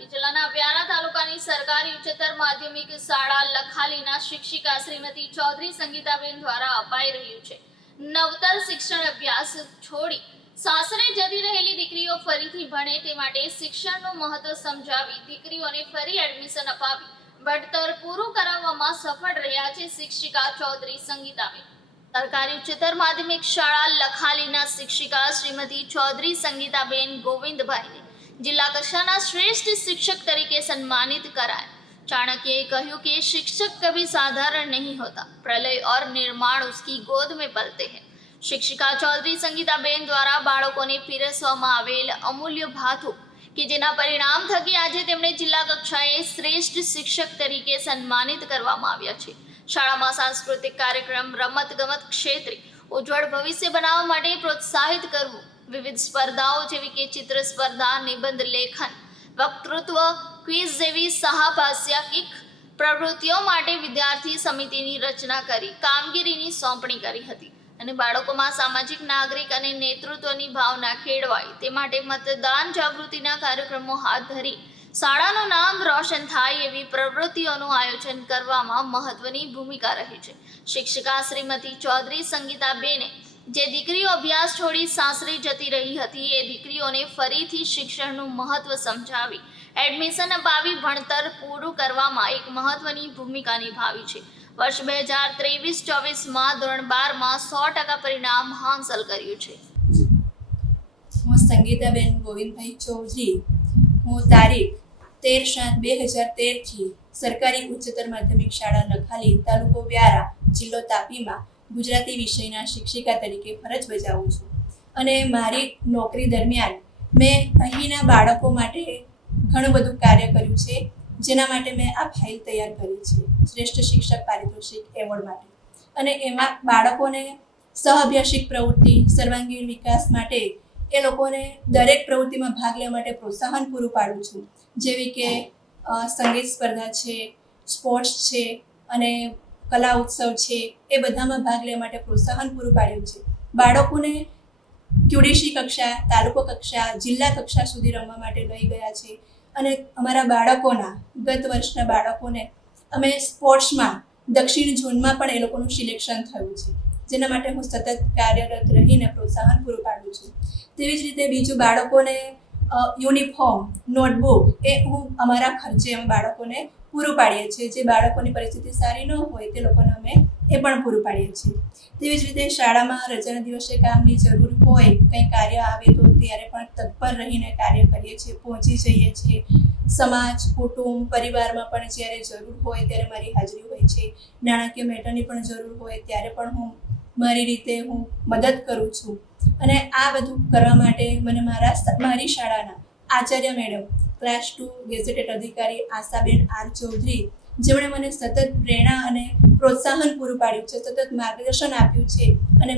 જિલ્લાના વ્યારા તાલુકાની સરકારી ઉચ્ચતર માધ્યમિક શાળા લખાલીના શિક્ષિકા શ્રીમતી ચૌધરી સંગીતાબેન દ્વારા અપાઈ રહ્યું છે નવતર શિક્ષણ અભ્યાસ છોડી સાસરે જતી રહેલી દીકરીઓ ફરીથી ભણે તે માટે શિક્ષણનું મહત્વ સમજાવી દીકરીઓને ફરી એડમિશન અપાવી ભણતર પૂરું કરાવવામાં સફળ રહ્યા છે શિક્ષિકા ચૌધરી સંગીતાબેન। સરકારી ઉચ્ચતર માધ્યમિક શાળા લખાલીના શિક્ષિકા શ્રીમતી ચૌધરી સંગીતાબેન ગોવિંદભાઈને जिला कक्षाना श्रेष्ठ शिक्षक तरीके सम्मानित कराया। चाणक्य कहूं कि शिक्षक कभी साधारण नहीं होता, प्रलय और निर्माण उसकी गोद में पलते हैं। शिक्षिका चौधरी संगीताबेन द्वारा बाळकोने पीरसवामां आवेल अमूल्य भाथुं कि जेना परिणाम थकी आज तेमणे जिला कक्षाए श्रेष्ठ शिक्षक तरीके सम्मानित करवामां आव्या छे। शाळामां सांस्कृतिक कार्यक्रम रमत गमत क्षेत्रे उज्जवल भविष्य बनाववा माटे प्रोत्साहित करवुं, विविध स्पर्धाओं जेवी के चित्र स्पर्धा, निबंध लेखन, वक्तृत्व, क्विज जेवी साहसिक प्रवृत्तिओं माटे विद्यार्थी समितिनी रचना करी कामगीरीनी सोंपणी करी हती અને બાળકોમાં સામાજિક નાગરિક અને નેતૃત્વની ભાવના કેળવાય તે માટે મતદાન જાગૃતિના કાર્યક્રમો હાથ ધરી શાળાનું નામ રોશન થાય એવી પ્રવૃત્તિઓનું આયોજન કરવામાં મહત્વની ભૂમિકા રહી છે। શિક્ષિકા શ્રીમતી ચૌધરી સંગીતાબેને જે દીકરીઓ અભ્યાસ છોડી સાસરે જતી રહી હતી એ દીકરીઓને ફરીથી શિક્ષણનું મહત્વ સમજાવી એડમિશન અપાવી ભણતર પૂરું કરવામાં એક મહત્વની ભૂમિકા નિભાવી છે। વર્ષ 2023-24માં ધોરણ 12માં 100% પરિણામ હાંસલ કર્યું છે। હું સંગીતાબેન ગોવિંદભાઈ ચૌધરી હું તારીખ 13/7/2013 સરકારી ઉચ્ચતર માધ્યમિક શાળા લખાલી તાલુકો વ્યારા જિલ્લો તાપીમાં ગુજરાતી વિષયના શિક્ષિકા તરીકે ફરજ બજાવું છું અને મારી નોકરી દરમિયાન મેં અહીંના બાળકો માટે ઘણું બધું કાર્ય કર્યું છે, જેના માટે મેં આ ફાઇલ તૈયાર કરી છે શ્રેષ્ઠ શિક્ષક પારિતોષિક એવોર્ડ માટે। અને એમાં બાળકોને સહઅભ્યાસિક પ્રવૃત્તિ સર્વાંગીણ વિકાસ માટે એ લોકોને દરેક પ્રવૃત્તિમાં ભાગ લેવા માટે પ્રોત્સાહન પૂરું પાડું છું, જેવી કે સંગીત સ્પર્ધા છે, સ્પોર્ટ્સ છે અને કલા ઉત્સવ છે, એ બધામાં ભાગ લેવા માટે પ્રોત્સાહન પૂરું પાડ્યું છે। બાળકોને ક્યુડીસી કક્ષા, તાલુકો કક્ષા, જિલ્લા કક્ષા સુધી રમવા માટે લઈ ગયા છે અને અમારા બાળકોના ગત વર્ષના બાળકોને અમે સ્પોર્ટ્સમાં દક્ષિણ ઝોનમાં પણ એ લોકોનું સિલેક્શન થયું છે, જેના માટે હું સતત કાર્યરત રહીને પ્રોત્સાહન પૂરું પાડું છું। તેવી જ રીતે બીજું બાળકોને યુનિફોર્મ, નોટબુક એ હું અમારા ખર્ચે અમે બાળકોને પૂરું પાડીએ છીએ। જે બાળકોની પરિસ્થિતિ સારી ન હોય તે લોકોને અમે એ પણ પૂરું પાડીએ છીએ। તેવી જ રીતે શાળામાં રજાના દિવસે કામની જરૂર હોય, કંઈ કાર્ય આવે તો ત્યારે પણ તત્પર રહીને કાર્ય કરીએ છીએ, પહોંચી જઈએ છીએ। સમાજ, કુટુંબ, પરિવારમાં પણ જ્યારે જરૂર હોય ત્યારે મારી હાજરી હોય છે। નાણાકીય મેટરની પણ જરૂર હોય ત્યારે પણ હું મારી રીતે હું મદદ કરું છું અને આ બધું કરવા માટે મને મારી શાળાના આચાર્ય મેડમ ક્લાસ 2 ગેઝેટેડ અધિકારી આશાબેન આર ચૌધરી, જેમણે મને સતત પ્રેરણા અને પ્રોત્સાહન પૂરું પાડ્યું છે, સતત માર્ગદર્શન આપ્યું છે